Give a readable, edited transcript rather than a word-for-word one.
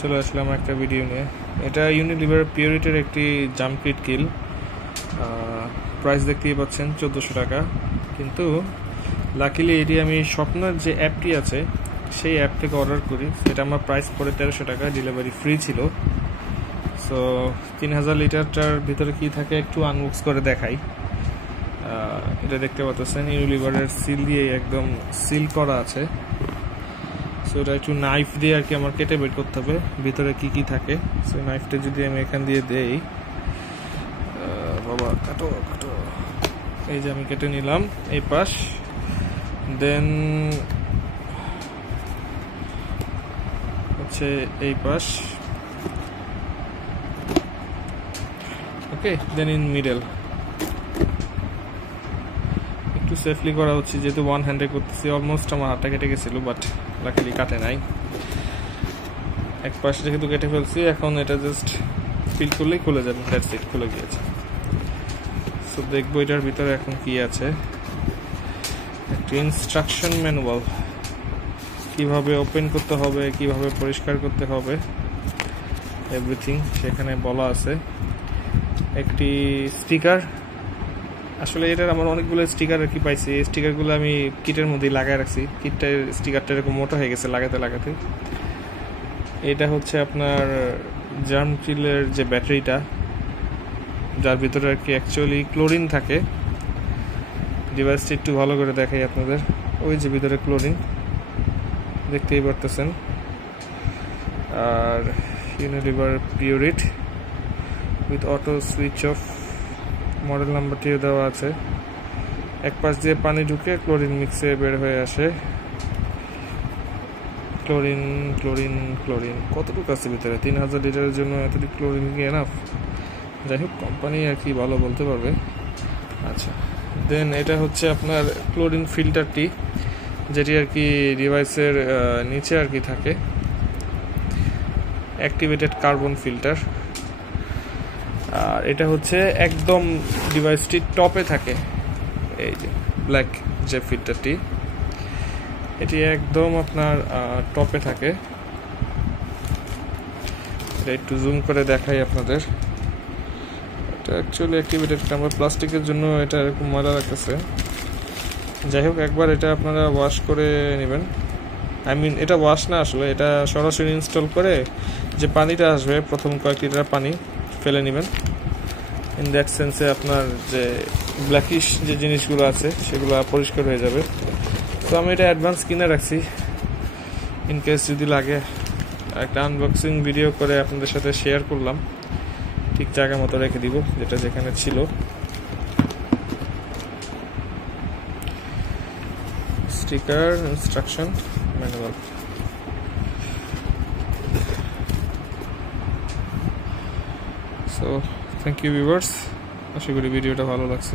চলে আসলাম একটা ভিডিও নিয়ে। এটা ইউনিলিভার পিওরিটির একটি জাম্প কিট কিল। প্রাইস দেখতেই পাচ্ছেন 1400 টাকা। কিন্তু লাকিলি এটি আমি স্বপ্নের যে অ্যাপটি আছে সেই অ্যাপ থেকে অর্ডার করি, সেটা আমার প্রাইস পড়ে 1300 টাকা, ডেলিভারি ফ্রি ছিল। সো 3000 লিটারটার ভিতরে কি থাকে একটু আনবক্স করে দেখাই। এটা দেখতে পাচ্ছেন ইউনিলিভারের সিল দিয়ে একদম সিল করা আছে। সো এটা একটু নাইফ দিয়ে আর কি আমার কেটে বের করতে হবে ভিতরে কি কি থাকে। সো নাইফটা যদি আমি এখান দিয়ে দেই, বাবা কাটো কাটো, এই যে আমি কেটে নিলাম এই পাশ, দেন হচ্ছে এই পাশ, ওকে, দেন ইন মিডল। একটু সেফলি করা হচ্ছে যেহেতু ওয়ান হ্যান্ডে করতেছি। অলমোস্ট আমার হাতটা কেটে গেছিলো, বাট লাকিলি কাটে নাই। এক পাশে যেহেতু কেটে ফেলছি, এখন এটা জাস্ট ফিল করলেই খুলে যাবে। দ্যাটস ইট, খুলে গিয়েছে। সো দেখবো এটার ভিতরে এখন কি আছে। একটি ইনস্ট্রাকশন ম্যানুয়াল, কিভাবে ওপেন করতে হবে, কিভাবে পরিষ্কার করতে হবে, এভরিথিং সেখানে বলা আছে। একটি স্টিকার, আসলে এটার আমার অনেকগুলো স্টিকার আর কি পাইছি। এই স্টিকারগুলো আমি কিটের মধ্যেই লাগাই রাখছি। কিটটার স্টিকারটা এরকম মোটা হয়ে গেছে লাগাতে লাগাতে। এটা হচ্ছে আপনার জার্ম কিলের যে ব্যাটারিটা, যার ভিতরে আর কি অ্যাকচুয়ালি ক্লোরিন থাকে। ডিভাইসটি একটু ভালো করে দেখাই আপনাদের। ওই যে ভিতরে ক্লোরিন দেখতেই পারতেছেন। আর Unilever Pureit with auto switch off, model নাম্বারটিও দেওয়া আছে। এক পাশ দিয়ে পানি ঢুকে ক্লোরিন মিক্সে বের হয়ে আসে। ক্লোরিন ক্লোরিন ক্লোরিন কতটুকু আছে ভিতরে? 3000 লিটারের জন্য এতটুকু ক্লোরিন কি এনাফ? যাই হোক, কোম্পানি আর কি ভালো বলতে পারবে। আচ্ছা, দেন এটা হচ্ছে আপনার ক্লোরিন ফিল্টারটি, যেটি আর কি ডিভাইসের নিচে আর কি থাকে। Activated carbon filter. আর এটা হচ্ছে একদম ডিভাইসটি টপে থাকে। এই যে ব্ল্যাক যে ফিল্টারটি, এটি একদম আপনার টপে থাকে। এটা একটু জুম করে দেখাই আপনাদের। এটা অ্যাকচুয়ালি অ্যাক্টিভেটেড, আমরা প্লাস্টিকের জন্য এটা এরকম ময়লা লাগতেছে। যাই হোক, একবার এটা আপনারা ওয়াশ করে নেবেন। এটা ওয়াশ না, আসলে এটা সরাসরি ইনস্টল করে যে পানিটা আসবে, প্রথম কয়েক লিটার পানি ফেলে নেবেন। ইন দ্যাট সেন্সে আপনার যে ব্ল্যাকিশ যে জিনিসগুলো আছে সেগুলো পরিষ্কার হয়ে যাবে। তো আমি এটা অ্যাডভান্স কিনে রাখছি, ইনকেস যদি লাগে। একটা আনবক্সিং ভিডিও করে আপনাদের সাথে শেয়ার করলাম। ঠিক জায়গা মতো রেখে দিব, যেটা যেখানে ছিল। Sticker, instruction manual. So thank you viewers, আশা করি ভিডিওটা ভালো লাগছে।